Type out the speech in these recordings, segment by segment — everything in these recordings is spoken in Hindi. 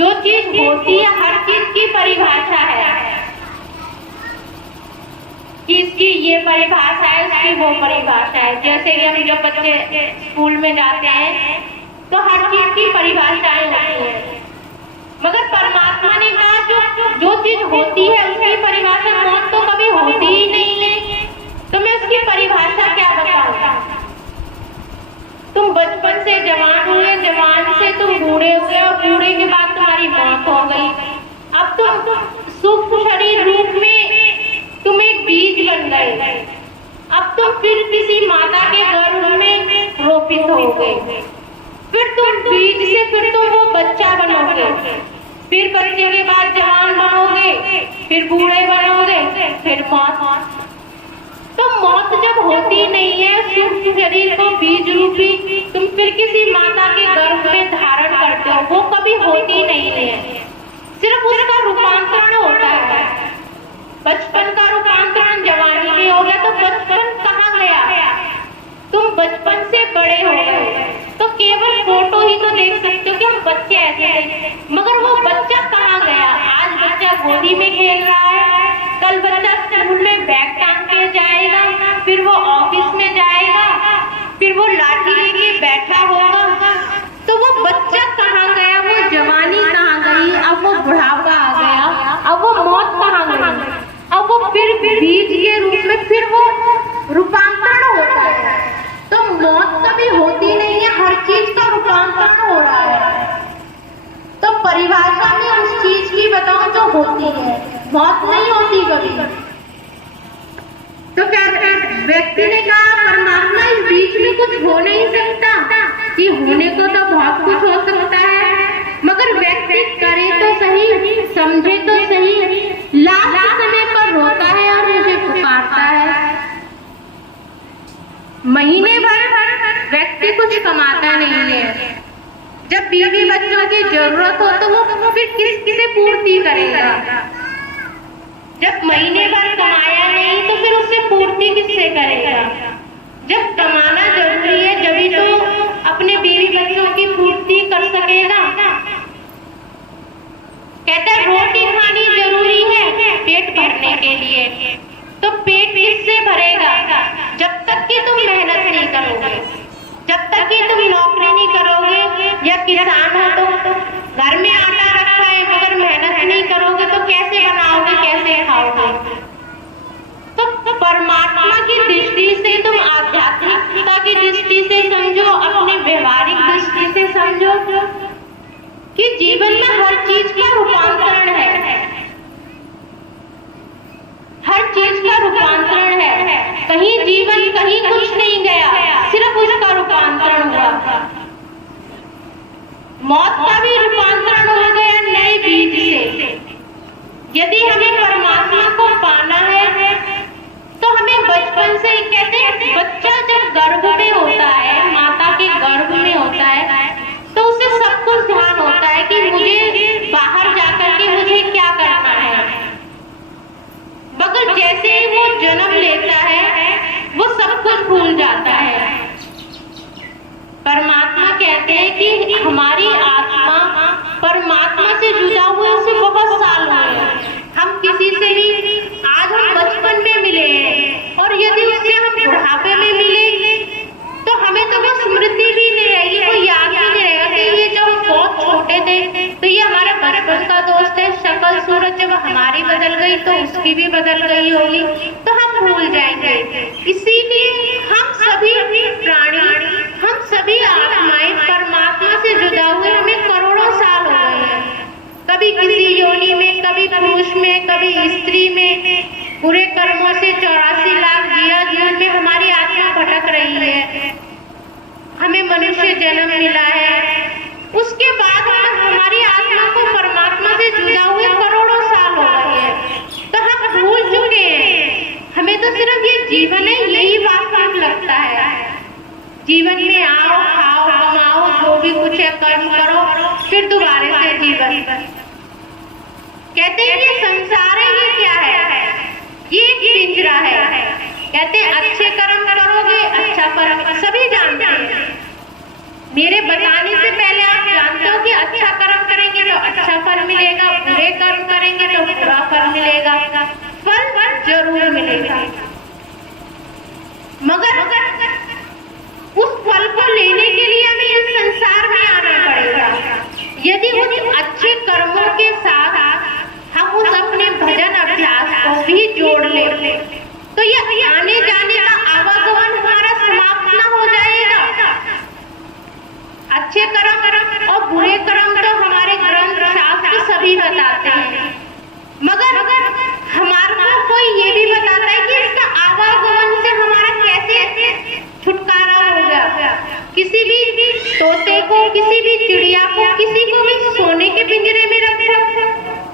जो चीज होती है हर चीज की परिभाषा है कि इसकी ये परिभाषा है, इसकी वो परिभाषा है। जैसे कि हम जब बच्चे स्कूल में जाते हैं तो हर चीज की परिभाषाएं होती है, मगर परमात्मा ने कहा जो चीज होती है उसकी परिभाषा मौत तो कभी होती ही नहीं है, तो मैं उसकी परिभाषा क्या बताऊं। तुम बचपन से जवान हुए, जवान से तुम बूढ़े हुए और बूढ़े के बाद तुम्हारी मौत हो गई। अब तुम सूक्ष्म शरीर रूप में तुम एक बीज बन गए। अब तुम फिर किसी माता के गर्भ में रोपित हो गए, फिर तुम बीज से फिर तुम वो बच्चा बनोगे, फिर बच्चे के बाद जवान बनोगे, फिर बूढ़े बनोगे, फिर मौत। तो मौत जब होती नहीं है सूक्ष्म शरीर को बीज रूपी तुम फिर किसी माता के गर्भ में धारण करते हो, वो कभी होती नहीं है, सिर्फ उसका रूपांतरण होता है। बचपन का रूपांतरण जवानी में हो गया, तो बचपन कहाँ गया। तुम बचपन से बड़े हो गए तो केवल फोटो ही तो देख सकते हो कि हम बच्चे ऐसे थे, मगर वो बच्चा कहाँ गया। आज बच्चा गोदी में खेल रहा है, कल बच्चा स्कूल में बैग टांग के जाएगा, फिर वो ऑफिस में जाएगा, फिर वो लाठी लेके बैठा होगा। तो वो बच्चा कहाँ गया, वो जवानी कहाँ गई, अब वो बुढ़ापा आ गया, अब वो मौत कहाँ गई। अब वो फिर बीज के रूप में फिर वो रूपांतरण होता है। तो मौत कभी होती नहीं है, हर चीज का रूपांतरण हो रहा है। तो परिभाषा में उस चीज की बताओ जो होती है, मौत नहीं होती कभी। तो क्या व्यक्ति ने कहा परमात्मा इस बीच में कुछ हो नहीं सकता, कि होने को तो बहुत कुछ हो सकता है, मगर व्यक्ति करे तो सही, समझे तो सही, लास्ट समय पर रोता है और मुझे पुकारता है। महीने भर व्यक्ति कुछ कमाता नहीं है, जब बीवी बच्चों की जरूरत हो तो वो फिर किससे पूर्ति करेगा। जब महीने भर कमाया नहीं तो फिर उससे पूर्ति किससे करेगा। जब कमाना जरूरी है जभी तो अपने बीवी बच्चों की पूर्ति कर सकेगा। कहता है रोटी खानी जरूरी है पेट भरने के लिए, तो पेट किससे भरेगा। जब तक कि तुम मेहनत नहीं करोगे, जब तक कि तुम नौकरी नहीं करोगे, या किसान हो तो घर में आटा रखा है मगर मेहनत नहीं करोगे तो कैसे बनाओगे, कैसे खाओगे। तो परमात्मा की दृष्टि से तुम आध्यात्मिकता की दृष्टि से समझो, अपने व्यवहारिक दृष्टि से समझो कि जीवन में हर चीज का रूपांतरण है, हर चीज का रूपांतरण है। कहीं जीवन कहीं कुछ नहीं गया, सिर्फ उसका रूपांतरण हुआ। मौत का भी रूपांतरण हो गया नए बीज से। यदि हमें परमात्मा को पाना है तो हमें बचपन से ही, कहते हैं बच्चा जब गर्भ में होता है, माता के गर्भ में होता है, तो उसे सब कुछ ध्यान होता है कि मुझे बाहर जाकर के मुझे क्या करना है। मगर जैसे ही वो जन्म लेता है वो सब कुछ भूल जाता है। परमात्मा कहते हैं कि हमारी आत्मा परमात्मा से जुदा हुए उसे बहुत साल हुए। हम किसी से भी आज हम बचपन में मिले हैं और यदि उससे हम बुढ़ापे में मिले तो हमें तो वो स्मृति भी नहीं रहेगी, वो याद ही नहीं रहेगा कि ये जब हम बहुत छोटे थे तो ये हमारा बचपन का दोस्त है। शक्ल सूरत जब हमारी बदल गई तो उसकी भी बदल गई होगी, तो हम भूल जाएंगे। इसीलिए हम सभी प्राणी, हम सभी आत्माएं परमात्मा से जुदा हुए हमें करोड़ों साल हो गए हैं। कभी किसी योनि में, कभी पुरुष में, कभी स्त्री में, बुरे कर्मों से 84 लाख जिया जीवन में हमारी आत्मा भटक रही है। हमें मनुष्य जन्म मिला है, उसके बाद हमारी आत्मा को परमात्मा से जुदा हुए करोड़ों साल हो गए हैं, तो हम भूल चुके हैं। हमें तो सिर्फ ये जीवन है यही वास्तविक लगता है। जीवन में आओ, खाओ, कमाओ, जो भी कुछ है कर्म करो, फिर दोबारा से जीवन। कहते हैं ये संसार है, ये क्या है, ये एक पिंजरा है। कहते हैं अच्छे कर्म करोगे अच्छा कर्म, सभी जानते हैं। मेरे बताने से पहले आप जानते हो कि अच्छा कर्म करेंगे तो अच्छा फल मिलेगा, बुरे कर्म करेंगे तो बुरा फल मिलेगा, फल जरूर मिलेगा। मगर उस फल को लेने के लिए हमें इस संसार में आना पड़ेगा। यदि उन अच्छे कर्मों के साथ हम उस अपने भजन अभ्यास को भी जोड़ ले तो ये आने जाने का आवागमन हमारा समाप्त न हो जाएगा। अच्छे कर्म और बुरे कर्म तो हमारे ग्रंथ शास्त्र सभी बताते हैं, मगर हमारे को कोई ये भी बताता है कि इसका आवागमन से हमारा कैसे छुटकारा होगा। किसी भी तोते को, किसी भी चिड़िया को, किसी को भी सोने के पिंजरे में रखो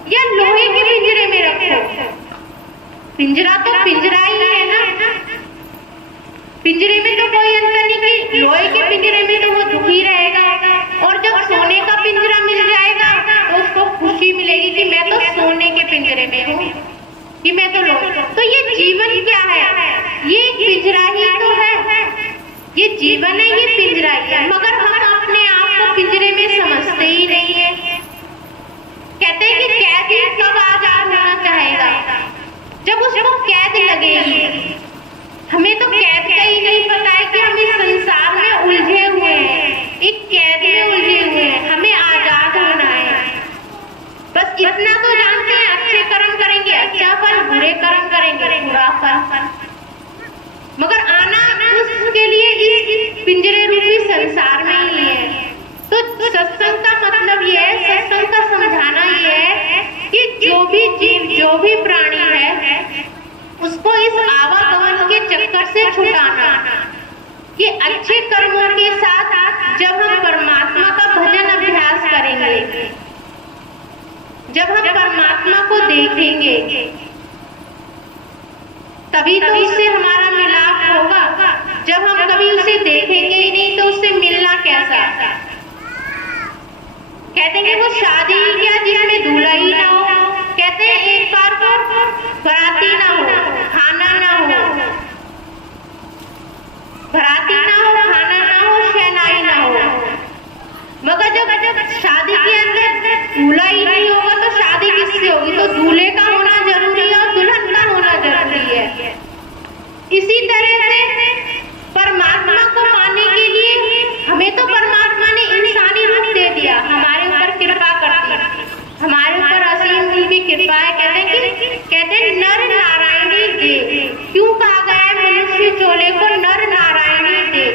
या लोहे के पिंजरे में रखो, पिंजरा तो पिंजरा ही है ना। पिंजरे में तो कोई अंतर नहीं कि लोहे के पिंजरे में तो वो दुखी रहेगा, और जब सोने का पिंजरा मिल जाएगा तो उसको खुशी मिलेगी कि मैं तो सोने के पिंजरे में हूँ, कि मैं तो तो ये जीवन क्या है? ये पिंजरा ही तो है, ये जीवन है, ये पिंजरा ही है। मगर हम अपने आप को पिंजरे में समझते ही नहीं है। कहते हैं कि कैदी कब आजाद होना चाहेगा? जब उसको कैद लगेगी। हमें तो कैद का ही नहीं पता है कि हम इस संसार में उलझे हुए हैं, एक कैद में उलझे हुए हैं, हमें आजाद होना है। बस इतना तो जानते हैं, अच्छे कर्म करेंगे अच्छा फल, बुरे कर्म करेंगे बुरा फल। मगर आना उसके लिए इस पिंजरे रूपी संसार में ही है। तो सत्संग का मतलब ये है, सत्संग का समझाना ये है कि जो भी जीव, जो भी प्राणी है, उसको इस आवागमन के चक्कर से छुटाना। ये अच्छे कर्मों के साथ जब हम परमात्मा का भजन अभ्यास करेंगे, जब हम परमात्मा को देखेंगे, तभी तो उससे हमारा मिलाप होगा। जब हम कभी उसे देखेंगे ही नहीं तो उससे मिलना कैसा? कहते हैं वो शादी क्या जिसमें दूल्हा ही ना हो। कहते हैं एक बार को बराती ना हो, खाना ना हो, बराती ना हो, खाना ना हो, शहनाई ना हो। मगर जब शादी के अंदर दूल्हा ही नहीं होगा तो शादी किससे होगी? तो दूल्हे का होना जरूरी है और दुल्हन का होना जरूरी है। इसी तरह से परमात्मा को पाने के लिए हमें तो परमात्मा ने इंसानी रूप दे दिया, हमारे ऊपर कृपा करती, हमारे ऊपर असीम की कृपा है। कहते हैं नर नारायणी देव। क्यों कहा गया है मनुष्य चोले को नर नारायणी देव?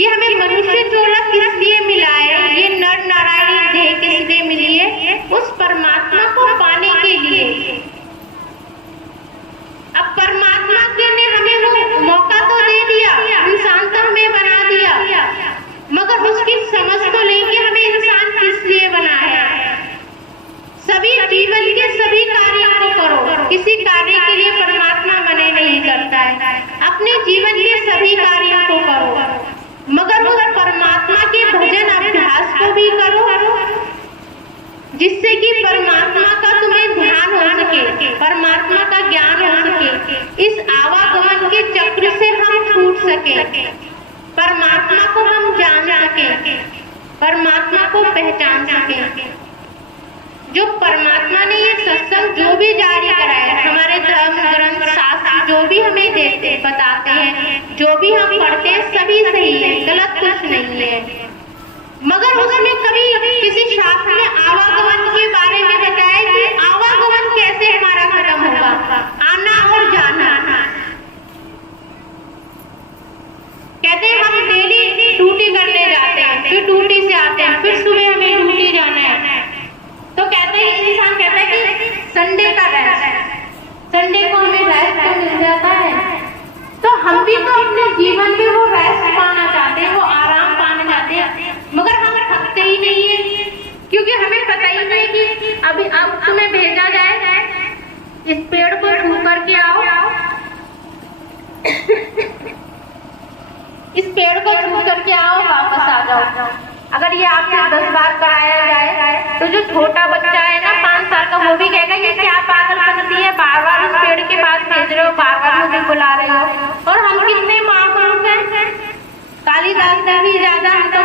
ये हमें मनुष्य चोला किस लिए मिला है? ये नर नारायणी देह किस लिए मिली है? उस परमात्मा को पाने के लिए। अब परमात्मा ने हमें वो मौका तो दे दिया, इंसान तो हमें बना दिया, मगर उसकी समझ तो लेंगे हमें इंसान किस लिए बना है। सभी जीवन के सभी कार्यों को करो, किसी कार्य के लिए परमात्मा मना नहीं करता है। अपने जीवन के सभी कार्यों को करो, मगर उस परमात्मा के भजन अभ्यास को भी करो जिससे कि परमात्मा का तुम्हें ध्यान हो सके, परमात्मा का ज्ञान हो सके, इस आवागमन के चक्र से हम छूट सके, परमात्मा को हम जान सके, परमात्मा को पहचान सके। जो परमात्मा ने ये सत्संग जो भी जारी कराया, हमारे धर्म ग्रंथ शास्त्र जो भी हमें देते बताते हैं, जो भी हम पढ़ते हैं सभी सही है, गलत कुछ नहीं है। मगर उसमें कभी किसी शास्त्र में आवागमन के बारे में बताया कि आवागमन कैसे हमारा खत्म होगा, आना और जाना। कहते हैं हम डेली ड्यूटी करने जाते हैं, फिर ड्यूटी से आते हैं, फिर सुबह हमें ड्यूटी जाना है। तो कहते हैं इंसान कहता है कि संडे का रेस्ट, संडे को हमें रेस्ट तो मिल जाता है। तो हम भी तो अपने जीवन में वो रेस्ट पाना चाहते हैं, वो आराम पाना चाहते हैं, मगर हम थकते ही नहीं है, क्योंकि हमें पता ही नहीं कि अभी अब तुम्हें भेजा जाए इस पेड़ को छू करके आओ, इस पेड़ को छू करके आओ, वापस आ जाओ। अगर ये आपसे 10 बार कराया जाए तो जो छोटा बच्चा है ना 5 साल का, वो भी कहेगा ये क्या पागलपंती है, बार बार उस पेड़ के पास भेज रहे हो, बार बार मुझे बुला रहे हो। और हम कितने महापुरुष हैं, कालिदास से भी ज्यादा हम तो